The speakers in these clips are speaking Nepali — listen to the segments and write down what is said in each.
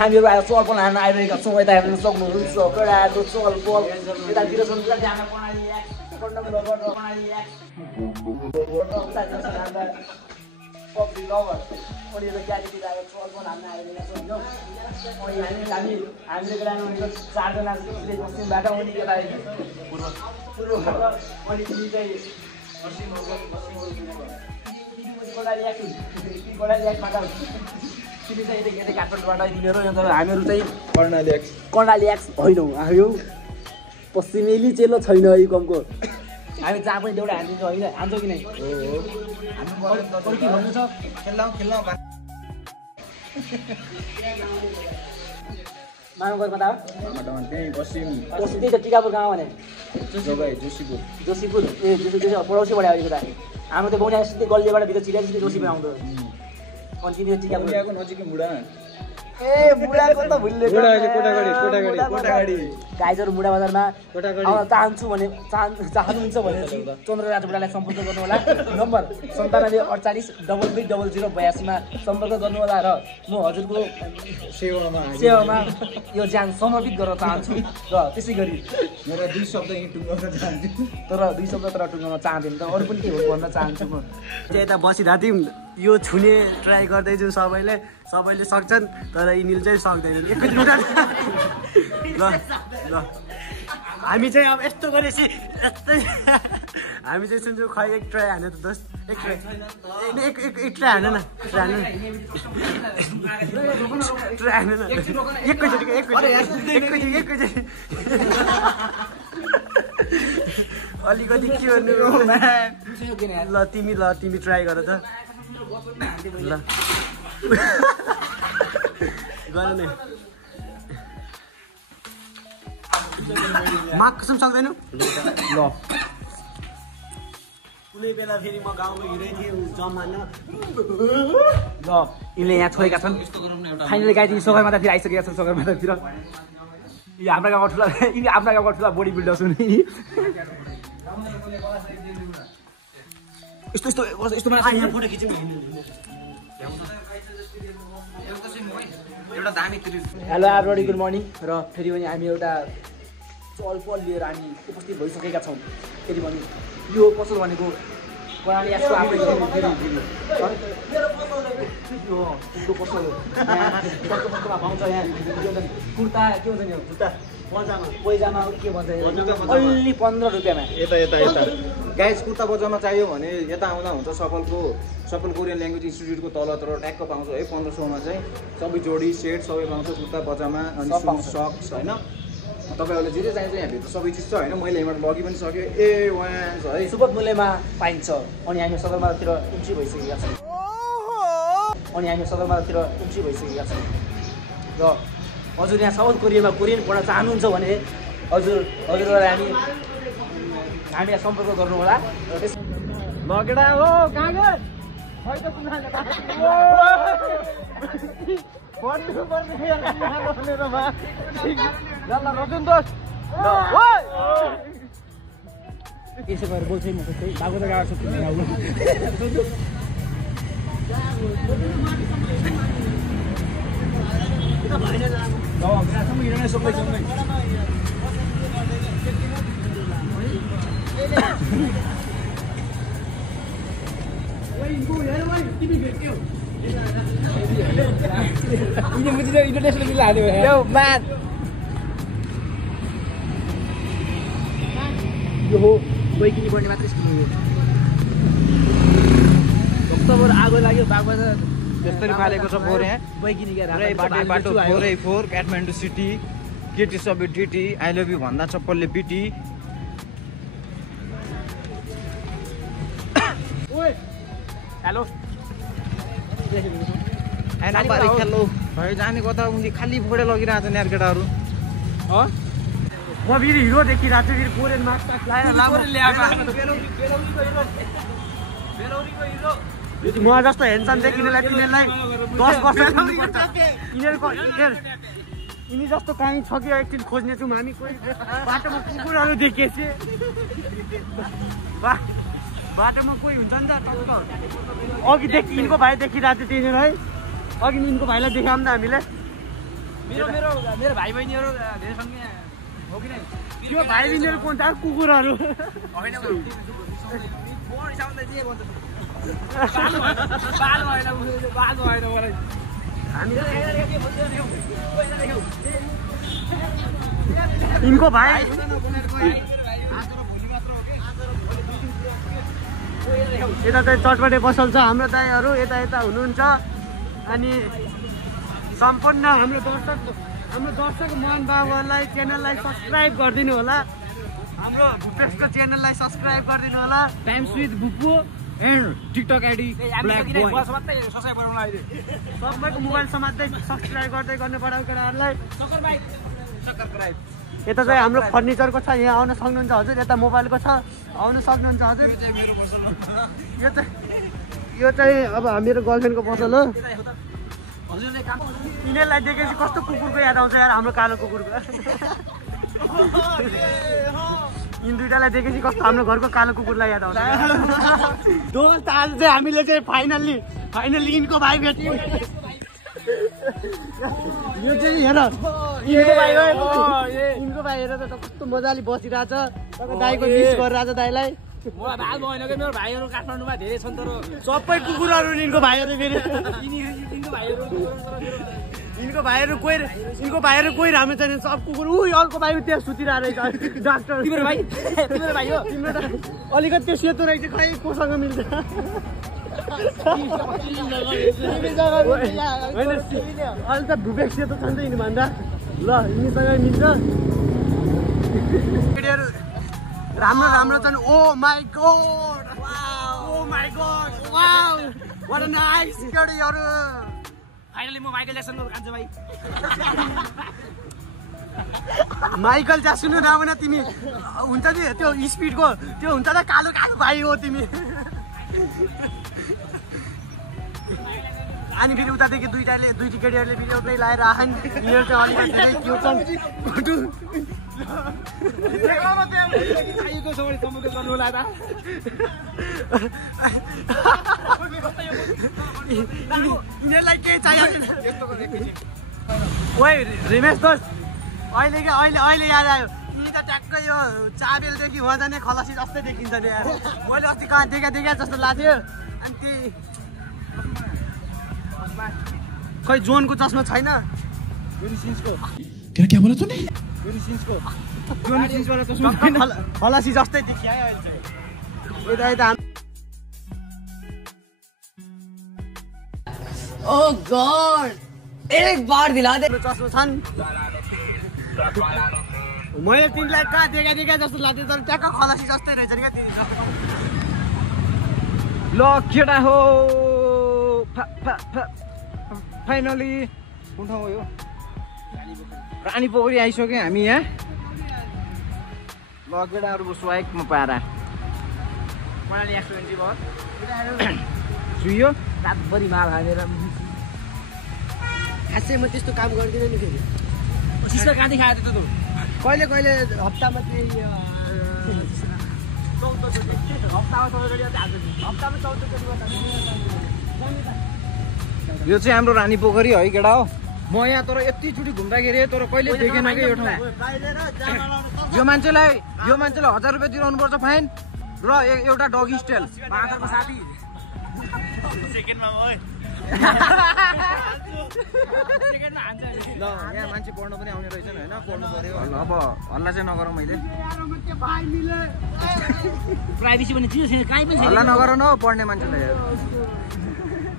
हामीहरू आएर चलपल हान्न आइरहेका छौँ यता हेर्न सक्नुहुन्छ केटाहरूको चलपल यतातिर छन् जान प्रणाली पब्जी लभर अनि यो ग्यालीतिर आएर चलपल हान्न आइरहेका छौँ अनि हामीले ग्राम भनेको 4 जना पश्चिमबाट अनि यता पूर्वबाट अनि तिमी चाहिँ तिमी चाहिँ यता काठमाडौँबाट तिमीहरू हामीहरू चाहिँ कर्णाली एक्स होइनौँ हामी पश्चिमेली चेलो छैन है कमको हामी जहाँ पनि देउडा हानिदिन्छौँ होइन हान्छौँ कि नै अरू के भन्नु छ खेल्न मानवगढमा त त्यही पश्चिम त्यही त टिकापुर गाउँ भने जोशीपुर ए पडोसीबाट आएको त हाम्रो त गाउँ सिधै गल्लीबाट भित्र चिया सिधै जोशीपुर आउँदो अनि तिनीहरू टिकापुरको नजिकै मुडा ए मुडाको त भुल्ले कोटागढी गाइजहरू मुडा बजारमा चाहनुहुन्छ भने चन्द्रराज बुढालाई सम्पर्क गर्नु होला नम्बर 9748880082 मा सम्पर्क गर्नु होला र म हजुरको सेवामा यो ज्यान समर्पित गर्न चाहन्छु र त्यसै गरी मेरो 2 शब्द टुङ्गाउन चाहन्छु तर 2 शब्द तर टुङ्गाउन चाहदिनँ त अरू पनि के हो भन्न चाहन्छु म यता बसिरहेको थियौँ यो छुने ट्राई गर्दैछु सबैले सक्छन् तर यिनीले चाहिँ सक्दैनन् एकैचोटि ल हामी चाहिँ अब यस्तो गरेपछि यस्तै हामी चाहिँ सुन्छौँ खै एक ट्राई हान्यो त दोस्त एक ट्राई हान्यो न एकैचोटि अलिकति के गर्नु ल तिमी ट्राई गर त ल गर नै माग कसम सक्दैनौ ल कुनै बेला फेरि म गाउँमा हिँडै थिएँ जमाना ल यिनले यहाँ छोडेका छन् फाइनली गाइदिन सगरमाथातिर आइसकेका छन् सगरमाथातिर यो हाम्रो गाउँमा ठुला यिनी आफ्नो गाउँमा ठुला बडी बिल्डर्स हुने यस्तो फोटो खिच्यौँ हेलो एभ्रीबडी गुड मर्निङ र फेरि पनि हामी एउटा चलपल लिएर हामी उपस्थित भइसकेका छौँ फेरि पनि यो पसल भनेको कर्णाली एक्सको आफ्नै पसल हो पसलमा पाउँछ यहाँ कुर्ता के भन्छ नि जुत्ता पैजामा के भन्छ अलि 15 रुपियाँमा यता गाइस कुर्ता पजामा चाहियो भने यता आउँदा हुन्छ सफल कोरियन ल्याङ्ग्वेज इन्स्टिट्युटको तलतिर ट्याक्क पाउँछ है 1500 मा चाहिँ सबै जोडी सेट सबै पाउँछ कुर्ता पजामा अनि सक्स हैन तपाईहरुले जे चाहिन्छ यहाँ भित्र सबै चिज छ हैन मैले यहाँबाट लगी पनि सके ए वान्स है सुपथ मूल्यमा पाइन्छ अनि हामी सगरमाथातिर उम्ची भइसकेका छौँ र हजुर यहाँ साउथ कोरियामा कोरियन पढ्न चाहनुहुन्छ भने हजुरलाई हामीलाई सम्पर्क गर्नु होला लगडा हो कागज खै त पढ्नु पर्ने भनेर भा ल रजुन दोस्त यसो गरेर बोल्छु म चाहिँ बागो त गाड्छु इंटरनेशनल हाल्यो यो हो बैकिनी बढ्ने मात्रै स्कुल हो भक्तपुर आगो लाग्यो बागबजार त्यसरी फालेको छ फोर यहाँ बैकिनी बाटो 4 काठमाडौँ सिटी केटी सबै टिटी आई लभ यु भन्दा चप्पलले पिटी हेलो खेल्नु भाइ जाने कता उनी खाली फोडे लगिरहेको छ यार केटाहरू म फेरि हिरो देखिरहेको छु फेरि कोरियन मास्क म जस्तो हेन्डसम देखिनेलाई तिनीहरूलाई 10 वर्ष यिनी जस्तो काहीँ छ कि एकछिन खोज्नेछौँ हामी कोही बाटोमा कुकुरहरू देखेपछि बाटोमा कोही हुन्छ नि त अघि यिनको भाइ देखिरहेको थियो तिनीहरू है अघि यिनको भाइलाई देखाउँ न हामीले मेरो भाइ बहिनीहरू धेरै सङ्ख्या हो कि नै त्यो भाइ बहिनीहरू कोन त कुकुरहरू होइन म हिसाबले जे भन्छ बाल भएन मलाई हामी यिनको भाइ यता चाहिँ चटपटे पसल छ हाम्रो दाइहरू यता यता हुनुहुन्छ अनि सम्पूर्ण हाम्रो दर्शक मोहन बाबुलाई च्यानललाई सब्सक्राइब गरिदिनु होला हाम्रो भुपेशको च्यानललाई सब्सक्राइब गरिदिनु होला times with Bupu and TikTok ID black boy सबैको मोबाइल समात्दै सब्सक्राइब गर्दै गर्नु पर्यो केटाहरूलाई यता चाहिँ हाम्रो फर्निचरको छ यहाँ आउन सक्नुहुन्छ हजुर यता मोबाइलको छ आउन सक्नुहुन्छ हजुर यो चाहिँ अब मेरो गर्लफ्रेन्डको पसल हो यिनीहरूलाई देखेपछि कस्तो कुकुरको याद आउँछ यार हाम्रो कालो कुकुरको यिन दुइटालाई देखेपछि कस्तो हाम्रो घरको कालो कुकुरलाई याद आउँछ दोस्त आज चाहिँ हामीले चाहिँ फाइनल्ली यिनको भाइ भेट्यौँ यो चाहिँ हेर यिनको भाइ हेर त कस्तो मजाले बसिरहेछ दाइको मिस गरिरहेछ दाइलाई मलाई भाग भएन कि मेरो भाइहरू काठमाडौँमा धेरै छन् तर सबै कुकुरहरू यिनको भाइहरू फेरि यिनको भाइहरू कोही राम्रो छैन सब कुकुर अर्को भाइ त्यहाँ सुतिरहेको रहेछ डाक्टर तिम्रो भाइ हो तिम्रो त अलिकति त्यो सेतो रहेछ खै कोसँग मिल्छ होइन अहिले त भुपेक सेतो छ नि त यिनीभन्दा ल यिनीसँग मिल्छ राम्रो छन् oh my god wow what a nice केटीहरु फाइनली म माइकल ज्याक्सनको खान्छु भाइ माइकल ज्याक्सन नभन तिमी हुन्छ नि त्यो स्पिडको त्यो हुन्छ त कालो भाइ हो तिमी अनि फेरि उतादेखि दुई केटीहरूले फेरि एउटै लाएर आएन यिनीहरू चाहिँ अलिकति क्युट छन् यिनीहरूलाई केही चाहिएको ओइ रिमेश दोस्त अहिले याद आयो यी त ट्याक्कै यो चाबेलदेखि उहाँ जाने खलासी जस्तै देखिन्छ नि यार मैले अस्ति कहाँ देखा जस्तो लाग्थ्यो अनि ती खै जोनको चस्मा छैन खलासी जस्तै देखियो यता ओ गॉड एक बार दिला दे चस्मा छन् मैले तिमीलाई कहाँ देखा जस्तो लाग्थ्यो तर ट्याक्क खलासी जस्तै रहेछ नि क्या ल केटा हो फाइनली कुन ठाउँ हो यो रानी पोखरी आइसक्यो हामी यहाँ ल केटाहरूको स्वागतमा पारा मलाई एक्सपिरियन्स भयो सुयो रातभरि माल हालेर खासै म त्यस्तो काम गर्दिनँ नि फेरि सिस्टर कहाँदेखि आएको थियो त कहिले हप्तामा चाहिँ 14 यो चाहिँ हाम्रो रानी पोखरी है केटा हो म यहाँ तर यतिचोटि घुम्दाखेरि तर कहिले देखेन कि यो ठाउँ यो मान्छेलाई 1000 रुपियाँ तिराउनु पर्छ फाइन र एउटा डगी स्टाइल माधवको साथी ल यहाँ मान्छे पढ्न पनि आउने रहेछन् होइन पढ्नु पर्यो अब हल्ला चाहिँ नगरौँ मैले प्राइभेसी भन्ने चिज छैन कहीँ पनि हल्ला नगर न पढ्ने मान्छेलाई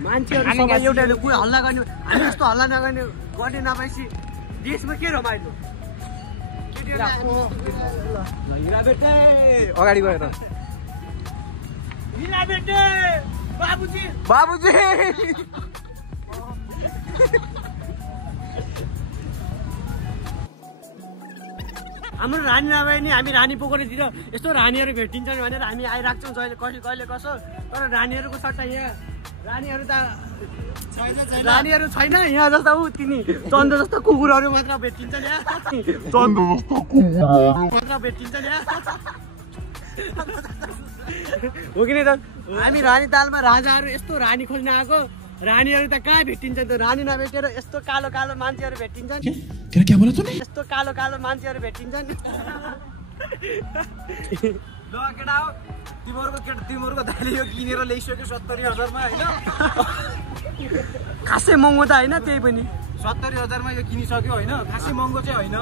मान्छेहरू सबै एउटाले कोही हल्ला गर्ने हामी जस्तो हल्ला नगर्ने गर्ने नपाएपछि देशमा के रमाइलो अगाडि गएर बाबुजी हाम्रो रानी नभए नि हामी रानी पोखरीतिर यस्तो रानीहरू भेटिन्छन् भनेर हामी आइराख्छौँ कहिले कसो तर रानीहरूको सट्टा यहाँ रानीहरू छैन यहाँ जस्तो ऊ तिनी चन्द्र जस्तो कुकुरहरू मात्र भेटिन्छन् यहाँ हो कि नि त हामी रानी तालमा राजाहरू यस्तो रानी खोज्न आएको रानीहरू त कहाँ भेटिन्छन् त रानी नभेटेर यस्तो कालो कालो मान्छेहरू भेटिन्छन् यस्तो कालो कालो मान्छेहरू भेटिन्छन् ल केटा हो तिमीहरूको दाइले यो किनेर ल्याइसक्यो 70,000 मा हैन खासै महँगो त होइन त्यही पनि 70,000 मा यो किनिसक्यो हैन खासै महँगो चाहिँ हैन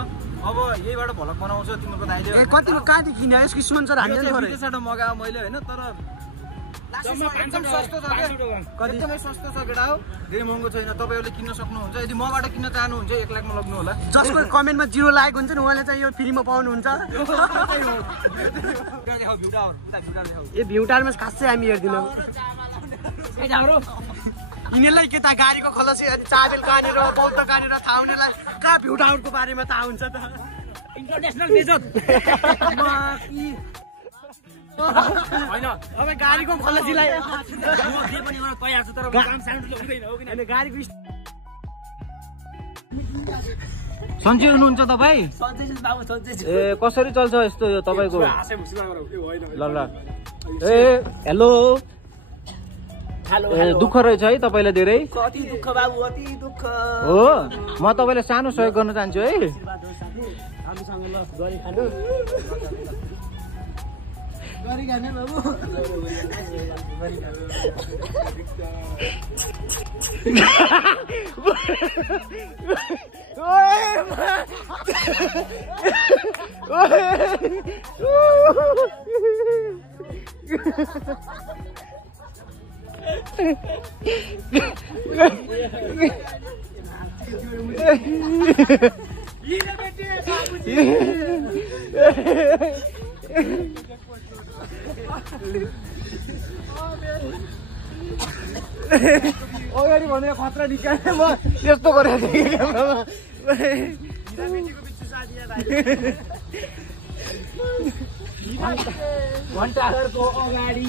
अब यहीबाट भलक बनाउँछ तिमीहरूको दाइले कतिको कहाँदेखि किन्यो यसको स्पोन्सर हान्दैन थोरै विदेशबाट मगायो मैले हैन तर एकदम सस्तो छ के एकदमै सस्तो छ केटा हो धेरै महँगो छैन तपाईहरुले किन्न सक्नुहुन्छ यदि मबाट किन्न चाहनुहुन्छ 1 लाखमा लग्नु होला जसको कमेन्टमा 0 लागेको हुन्छ नि उहाँले चाहिँ यो फ्रीमा पाउनुहुन्छ ए भ्युटारमा खासै हामी हेर्दिनौँ यिनीहरूलाई के त गाडीको खलसी चाबेल कहाँनिर बौद्ध कहाँनिर थाहा हुनेलाई कहाँ भ्युटाउटको बारेमा थाहा हुन्छ त इन्टरनेसनल बेइज्जत होइन अब गाडीको खलसीलाई के पनि गर्न तयार छु तर काम सानो हुँदैन हो किन गाडीको सन्चै हुनुहुन्छ तपाईँ ए कसरी चल्छ यस्तो यो तपाईँको ल ल ए हेलो दुःख रहेछ है तपाईँलाई धेरै कति दुःख बाबु अति दुःख हो म तपाईँलाई सानो सहयोग गर्न चाहन्छु है हामीसँग ल गरी खानु गरी खाने बाबु अगाडि भनेर खतरा निकाल्ने म त्यस्तो गरेको थिएँ क्यामेरामा घण्टाघरको अगाडि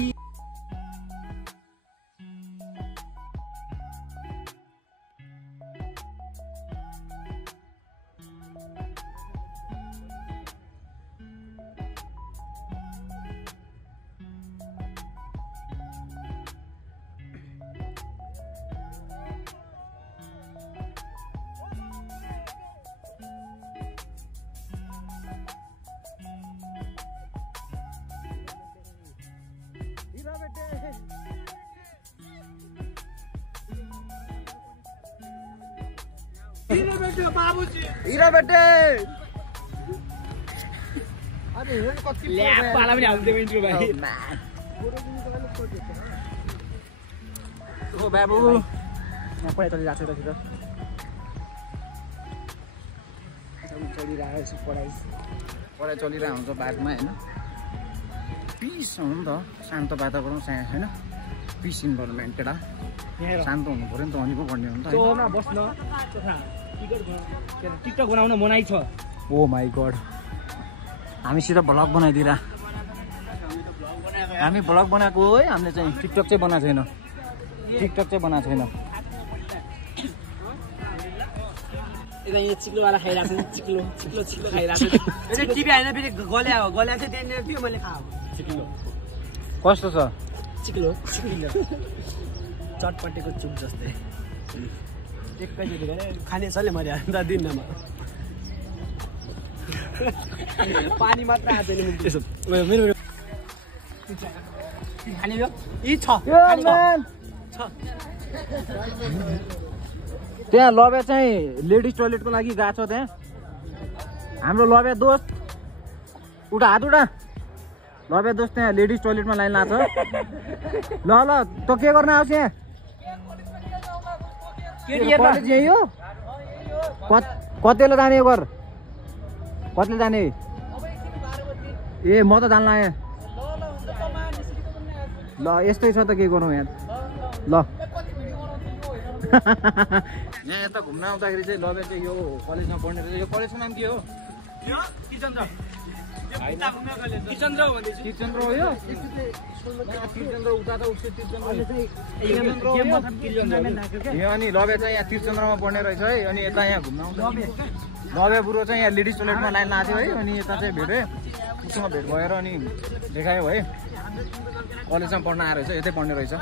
हिरा बेटे ल्यापाला पनि हाल्दियो इन्ट्रो भाइ ओ बाबु यहाँ पढाइ चलिरहेको छ यतातिर चलिरहेको छ पढाइ चलिरहेको हुन्छ बादमा होइन पिस हो नि त शान्त वातावरण होइन पिस इन्भाइरोमेन्ट केटा शान्त हुनु पऱ्यो नि त अनि पो भन्ने हो नि त बस्न टिकटक बनाउन मनाइ छ ओ माई गड हामीसित भ्लग बनाइदिएर हामी भ्लग बनाएको है हामीले चाहिँ टिकटक चाहिँ बनाएको छैन टिकटक चाहिँ बनाएको छैन यहाँ चिक्लोवाला खाइरहेको छ चिक्लो चिक्लो चिक्लो खाइरहेको छ टिभी होइन फेरि गल्या हो गल्या चाहिँ त्यहाँनिर थियो मैले खाएको चिक्लो कस्तो छ चिक्लो चिक्लो चटपटेको चुप जस्तै एकैचोटि गरे खाने छले मैले अन्त दिनमा पानी मात्र आएको छैन मेरो खाने हो यी छ त्यहाँ लब्या चाहिँ लेडिज टोइलेटको लागि गएको छ त्यहाँ हाम्रो लब्या दोस्त उठा हात उठा लब्या दोस्त त्यहाँ लेडिज टोइलेटमा लाइन लाग्छ ल ल त के गर्न आउँछ यहाँ कलेज यही हो कतिले जाने गर कतिले जाने ए म त जान्न आएँ ल यस्तै छ त के गरौँ यहाँ ल यहाँ यता घुम्न आउँदाखेरि चाहिँ लबे चाहिँ यो कलेजमा पढ्ने रहेछ यो कलेजको नाम के हो किचन्द्र हो भन्दैछु तिरचन्द्र हो यो तिरचन्द्र उता त उसको तिरचन्द्र अनि लबे चाहिँ यहाँ तिरचन्द्रमा पढ्ने रहेछ है अनि यता यहाँ घुम्न आउँछ लबे बुढो चाहिँ यहाँ लेडिज टोइलेटमा लाइन लाग्थ्यो है अनि यता चाहिँ भेटेँ उसँग भेट भएर अनि देखायो है कलेजमा पढ्न आएर रहेछ यतै पढ्ने रहेछ